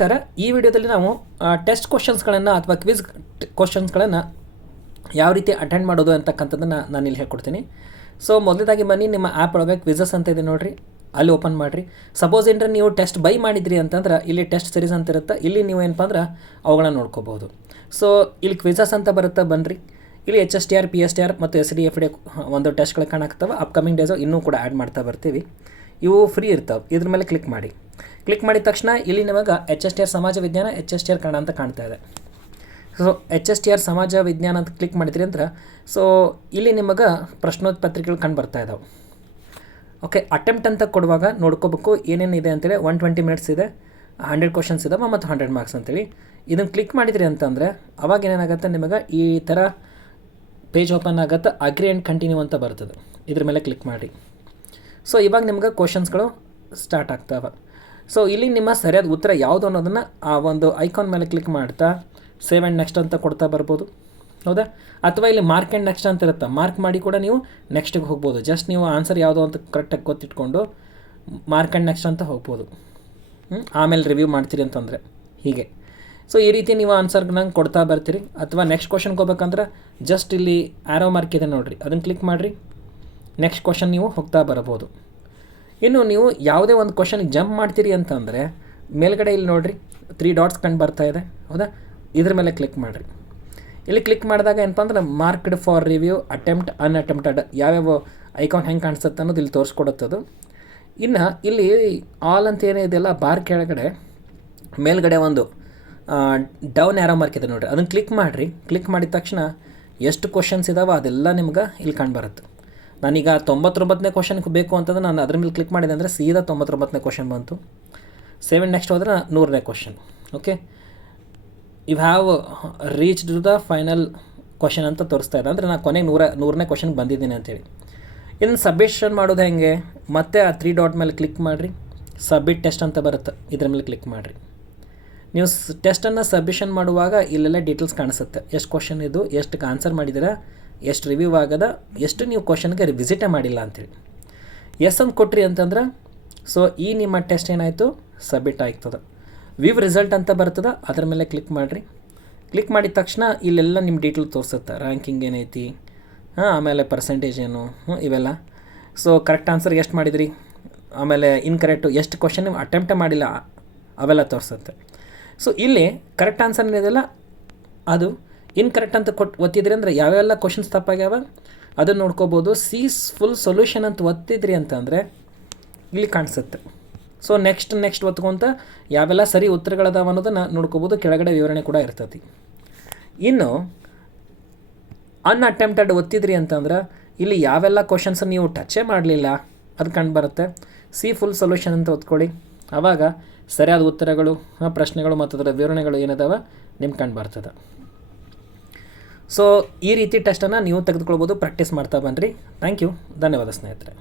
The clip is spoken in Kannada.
ನಮಸ್ಕಾರ. ಈ ವಿಡಿಯೋದಲ್ಲಿ ನಾವು ಟೆಸ್ಟ್ ಕ್ವಶನ್ಸ್ಗಳನ್ನು ಅಥವಾ ಕ್ವಿಜ್ ಕ್ವಶನ್ಸ್ಗಳನ್ನು ಯಾವ ರೀತಿ ಅಟೆಂಡ್ ಮಾಡೋದು ಅಂತಕ್ಕಂಥದ್ದನ್ನು ನಾನು ಇಲ್ಲಿ ಹೇಳ್ಕೊಡ್ತೀನಿ. ಸೊ ಮೊದಲದಾಗಿ ಬನ್ನಿ, ನಿಮ್ಮ ಆ್ಯಪ್ ಒಳಗೆ ಕ್ವಿಝಸ್ ಅಂತ ಇದೆ ನೋಡಿರಿ. ಅಲ್ಲಿ ಓಪನ್ ಮಾಡಿರಿ. ಸಪೋಸ್ ಏನರ ನೀವು ಟೆಸ್ಟ್ ಬೈ ಮಾಡಿದ್ರಿ ಅಂತಂದ್ರೆ, ಇಲ್ಲಿ ಟೆಸ್ಟ್ ಸೀರೀಸ್ ಅಂತ ಇರುತ್ತೆ, ಇಲ್ಲಿ ನೀವು ಏನಪ್ಪ ಅಂದ್ರೆ, ಅವುಗಳನ್ನ ನೋಡ್ಕೋಬೋದು ಸೊ ಇಲ್ಲಿ ಕ್ವಿಝಸ್ ಅಂತ ಬರುತ್ತೆ ಬನ್ನಿರಿ ಇಲ್ಲಿ H S T R P S T R ಮತ್ತು ಎಸ್ ಡಿ ಎಫ್ ಡಿ ಒಂದು ಟೆಸ್ಟ್ಗಳು ಕಾಣಾಕ್ತವೆ ಅಪ್ಕಮಿಂಗ್ ಡೇಸು ಇನ್ನೂ ಕೂಡ ಆ್ಯಡ್ ಮಾಡ್ತಾ ಬರ್ತೀವಿ. ಇವು ಫ್ರೀ ಇರ್ತಾವೆ. ಇದ್ರ ಮೇಲೆ ಕ್ಲಿಕ್ ಮಾಡಿ. ಕ್ಲಿಕ್ ಮಾಡಿದ ತಕ್ಷಣ ಇಲ್ಲಿ ನಿಮಗೆ ಎಚ್ ಎಸ್ ಟಿ ಆರ್ ಸಮಾಜ ವಿಜ್ಞಾನ H S T R Kannada ಅಂತ ಕಾಣ್ತಾ ಇದೆ. So H S T R ಸಮಾಜ ವಿಜ್ಞಾನ ಅಂತ ಕ್ಲಿಕ್ ಮಾಡಿದ್ರಿ ಅಂದ್ರೆ ಸೊ ಇಲ್ಲಿ ನಿಮಗೆ ಪ್ರಶ್ನೋತ್ಪತ್ರಿಕೆಗಳು ಕಂಡು ಬರ್ತಾ ಇದಾವೆ. ಓಕೆ ಅಟೆಂಪ್ಟ್ ಅಂತ ಕೊಡುವಾಗ ನೋಡ್ಕೋಬೇಕು ಏನೇನಿದೆ ಅಂತೇಳಿ. ಒನ್ ಟ್ವೆಂಟಿ ಮಿನಿಟ್ಸ್ ಇದೆ ಹಂಡ್ರೆಡ್ ಕ್ವಶನ್ಸ್ ಇದಾವೆ ಮತ್ತು ಹಂಡ್ರೆಡ್ ಮಾರ್ಕ್ಸ್ ಅಂತೇಳಿ. ಇದನ್ನು ಕ್ಲಿಕ್ ಮಾಡಿದ್ರಿ ಅಂತಂದರೆ, ಅವಾಗ ಏನೇನಾಗುತ್ತೆ ನಿಮಗೆ ಈ ಥರ ಪೇಜ್ ಓಪನ್ ಆಗುತ್ತೆ ಅಗ್ರಿ ಆ್ಯಂಡ್ ಕಂಟಿನ್ಯೂ ಅಂತ ಬರ್ತದೆ. ಇದ್ರ ಮೇಲೆ ಕ್ಲಿಕ್ ಮಾಡಿ ಸೊ ಇವಾಗ ನಿಮ್ಗೆ ಕ್ವಶನ್ಸ್ಗಳು ಸ್ಟಾರ್ಟ್ ಆಗ್ತಾವೆ. ಸೊ ಇಲ್ಲಿ ನಿಮ್ಮ ಸರಿಯಾದ ಉತ್ತರ ಯಾವುದು ಅನ್ನೋದನ್ನು ಆ ಒಂದು ಐಕಾನ್ ಮೇಲೆ ಕ್ಲಿಕ್ ಮಾಡ್ತಾ ಸೇವ್ ಆ್ಯಂಡ್ ನೆಕ್ಸ್ಟ್ ಅಂತ ಕೊಡ್ತಾ ಬರ್ಬೋದು. ಹೌದಾ? ಅಥವಾ ಇಲ್ಲಿ ಮಾರ್ಕ್ ಆ್ಯಂಡ್ ನೆಕ್ಸ್ಟ್ ಅಂತ ಇರುತ್ತೆ? ಮಾರ್ಕ್ ಮಾಡಿ ಕೂಡ ನೀವು ನೆಕ್ಸ್ಟಿಗೆ ಹೋಗ್ಬೋದು. ಜಸ್ಟ್ ನೀವು ಆನ್ಸರ್ ಯಾವುದು ಅಂತ ಕರೆಕ್ಟಾಗಿ ಗೊತ್ತಿಟ್ಕೊಂಡು ಮಾರ್ಕ್ ಆ್ಯಂಡ್ ನೆಕ್ಸ್ಟ್ ಅಂತ ಹೋಗ್ಬೋದು. ಆಮೇಲೆ ರಿವ್ಯೂ ಮಾಡ್ತೀರಿ ಅಂತಂದರೆ. ಹೀಗೆ. ಸೊ ಈ ರೀತಿ ನೀವು ಆನ್ಸರ್ನ ಕೊಡ್ತಾ ಬರ್ತೀರಿ. ಅಥವಾ ನೆಕ್ಸ್ಟ್ ಕ್ವಶನ್ಗೆ ಹೋಗ್ಬೇಕಂದ್ರೆ ಜಸ್ಟ್ ಇಲ್ಲಿ ಆರೋ ಮಾರ್ಕ್ ಇದೆ ನೋಡಿರಿ. ಅದನ್ನು ಕ್ಲಿಕ್ ಮಾಡಿರಿ. ನೆಕ್ಸ್ಟ್ ಕ್ವಶನ್ ನೀವು ಹೋಗ್ತಾ ಬರಬೋದು. ಇನ್ನು ನೀವು ಯಾವುದೇ ಒಂದು ಕ್ವಶನಿಗೆ ಜಂಪ್ ಮಾಡ್ತೀರಿ ಅಂತಂದರೆ, ಮೇಲ್ಗಡೆ ಇಲ್ಲಿ ನೋಡಿರಿ ತ್ರೀ ಡಾಟ್ಸ್ ಕಂಡು ಬರ್ತಾ ಇದೆ, ಹೌದಾ? ಇದ್ರ ಮೇಲೆ ಕ್ಲಿಕ್ ಮಾಡಿರಿ. ಇಲ್ಲಿ ಕ್ಲಿಕ್ ಮಾಡಿದಾಗ ಏನಪ್ಪ ಅಂದ್ರೆ marked for review attempt unattempted ಯಾವ್ಯಾವ ಐಕಾನ್ ಹೆಂಗೆ ಕಾಣಿಸುತ್ತೆ ಅನ್ನೋದು ಇಲ್ಲಿ ತೋರಿಸ್ಕೊಡುತ್ತದು. ಇನ್ನು ಇಲ್ಲಿ ಆಲ್ ಅಂತ ಏನೇ ಇದೆಯಲ್ಲ ಬಾರ್ ಕೆಳಗಡೆ ಮೇಲ್ಗಡೆ ಒಂದು ಡೌನ್ ಆ್ಯರೋ ಮಾರ್ಕ್ ಇದೆ ನೋಡಿರಿ. ಅದನ್ನು ಕ್ಲಿಕ್ ಮಾಡಿರಿ. ಕ್ಲಿಕ್ ಮಾಡಿದ ತಕ್ಷಣ ಎಷ್ಟು ಕ್ವಶನ್ಸ್ ಇದಾವೆ ಅದೆಲ್ಲ ನಿಮ್ಗೆ ಇಲ್ಲಿ ಕಂಡುಬರುತ್ತೆ ನಾನೀಗ ತೊಂಬತ್ತೊಂಬತ್ತನೇ ಕ್ವಶನ್ಗೆ ಬೇಕು ಅಂತಂದ್ರೆ ನಾನು ಅದ್ರ ಮೇಲೆ ಕ್ಲಿಕ್ ಮಾಡಿದೆ ಅಂದರೆ ಸೀದಾ ತೊಂಬತ್ತೊಂಬತ್ತನೇ ಕ್ವಶನ್ ಬಂತು. ಸೆವೆನ್ ನೆಕ್ಸ್ಟ್ ಹೋದ್ರೆ ನೂರನೇ question okay you have reached the final question ಅಂತ ತೋರಿಸ್ತಾ ಇದೆ. ಅಂದರೆ ನಾನು ಕೊನೆಗೆ ನೂರ, ನೂರನೇ ಕ್ವಶನ್ಗೆ ಬಂದಿದ್ದೀನಿ ಅಂತೇಳಿ. ಇನ್ನು ಸಬ್ಮಿಷನ್ ಮಾಡೋದು ಹೆಂಗೆ? ಮತ್ತೆ ಆ ತ್ರೀ ಡಾಟ್ ಮೇಲೆ ಕ್ಲಿಕ್ ಮಾಡಿರಿ. ಸಬ್ಮಿಟ್ ಟೆಸ್ಟ್ ಅಂತ ಬರುತ್ತೆ. ಇದ್ರ ಮೇಲೆ ಕ್ಲಿಕ್ ಮಾಡಿರಿ. ನೀವು ಟೆಸ್ಟನ್ನು ಸಬ್ಮಿಷನ್ ಮಾಡುವಾಗ ಇಲ್ಲೆಲ್ಲ ಡೀಟೇಲ್ಸ್ ಕಾಣಿಸುತ್ತೆ. ಎಷ್ಟು ಕ್ವಶನ್ ಇದು? ಎಷ್ಟು ಆನ್ಸರ್ ಮಾಡಿದ್ದೀರಾ? ಎಷ್ಟು ರಿವ್ಯೂ ಆಗದ, ಎಷ್ಟು ನೀವು ಕ್ವಶನ್ಗೆ ವಿಸಿಟೇ ಮಾಡಿಲ್ಲ ಅಂತೇಳಿ ಎಸ್ ಅಂತ ಕೊಟ್ರಿ ಅಂತಂದ್ರೆ ಸೊ ಈ ನಿಮ್ಮ ಟೆಸ್ಟ್ ಏನಾಯಿತು? ಸಬ್ಮಿಟ್ ಆಗ್ತದೆ. ವಿವ್ ರಿಸಲ್ಟ್ ಅಂತ ಬರ್ತದೆ, ಅದ್ರ ಮೇಲೆ ಕ್ಲಿಕ್ ಮಾಡಿರಿ. ಕ್ಲಿಕ್ ಮಾಡಿದ ತಕ್ಷಣ ಇಲ್ಲೆಲ್ಲ ನಿಮ್ಮ ಡೀಟೇಲ್ ತೋರಿಸುತ್ತೆ. ರ್ಯಾಂಕಿಂಗ್ ಏನೈತಿ? ಹಾಂ, ಆಮೇಲೆ ಪರ್ಸೆಂಟೇಜ್ ಏನು? ಇವೆಲ್ಲ. ಸೊ ಕರೆಕ್ಟ್ ಆನ್ಸರ್ ಎಷ್ಟು ಮಾಡಿದ್ರಿ? ಆಮೇಲೆ ಇನ್ಕರೆಕ್ಟು ಎಷ್ಟು ಕ್ವಶನ್ ನೀವು ಅಟೆಂಪ್ಟೇ ಮಾಡಿಲ್ಲ, ಅವೆಲ್ಲ ತೋರಿಸುತ್ತೆ. ಸೊ ಇಲ್ಲಿ ಕರೆಕ್ಟ್ ಆನ್ಸರ್ ಏನಿದೆಯಲ್ಲ, ಅದು ಇನ್ಕರೆಕ್ಟ್ ಅಂತ ಕೊಟ್ಟು ಒತ್ತಿದ್ರಿ ಅಂದರೆ ಯಾವೆಲ್ಲ ಕ್ವಶನ್ಸ್ ತಪ್ಪಾಗ್ಯಾವ? ಅದನ್ನು ನೋಡ್ಕೋಬೋದು. ಸೀಸ್ ಫುಲ್ ಸೊಲ್ಯೂಷನ್ ಅಂತ ಒತ್ತಿದ್ರಿ ಅಂತಂದರೆ ಇಲ್ಲಿ ಕಾಣಿಸುತ್ತೆ. ಸೊ ನೆಕ್ಸ್ಟ್ ನೆಕ್ಸ್ಟ್ ಒತ್ಕೊಂತ ಯಾವೆಲ್ಲ ಸರಿ ಉತ್ತರಗಳದಾವ ಅನ್ನೋದನ್ನು ನೋಡ್ಕೋಬೋದು. ಕೆಳಗಡೆ ವಿವರಣೆ ಕೂಡ ಇರ್ತತಿ. ಇನ್ನು ಅನ್ಅಟೆಂಪ್ಟೆಡ್ ಒತ್ತಿದ್ರಿ ಅಂತಂದ್ರೆ ಇಲ್ಲಿ ಯಾವೆಲ್ಲ ಕ್ವಶನ್ಸ್ ನೀವು ಟಚೇ ಮಾಡಲಿಲ್ಲ, ಅದು ಕಂಡು ಬರುತ್ತೆ. ಸಿ ಫುಲ್ ಸೊಲ್ಯೂಷನ್ ಅಂತ ಒತ್ಕೊಳ್ಳಿ. ಆವಾಗ ಸರಿಯಾದ ಉತ್ತರಗಳು ಪ್ರಶ್ನೆಗಳು ಮತ್ತು ಅದರ ವಿವರಣೆಗಳು ಏನಿದಾವೆ ನಿಮ್ಗೆ ಕಂಡು ಬರ್ತದೆ. ಸೊ ಈ ರೀತಿ ಟೆಸ್ಟನ್ನು ನೀವು ತೆಗೆದುಕೊಳ್ಬೋದು ಪ್ರಾಕ್ಟೀಸ್ ಮಾಡ್ತಾ ಬನ್ನಿರಿ ಥ್ಯಾಂಕ್ ಯು ಧನ್ಯವಾದ ಸ್ನೇಹಿತರೆ.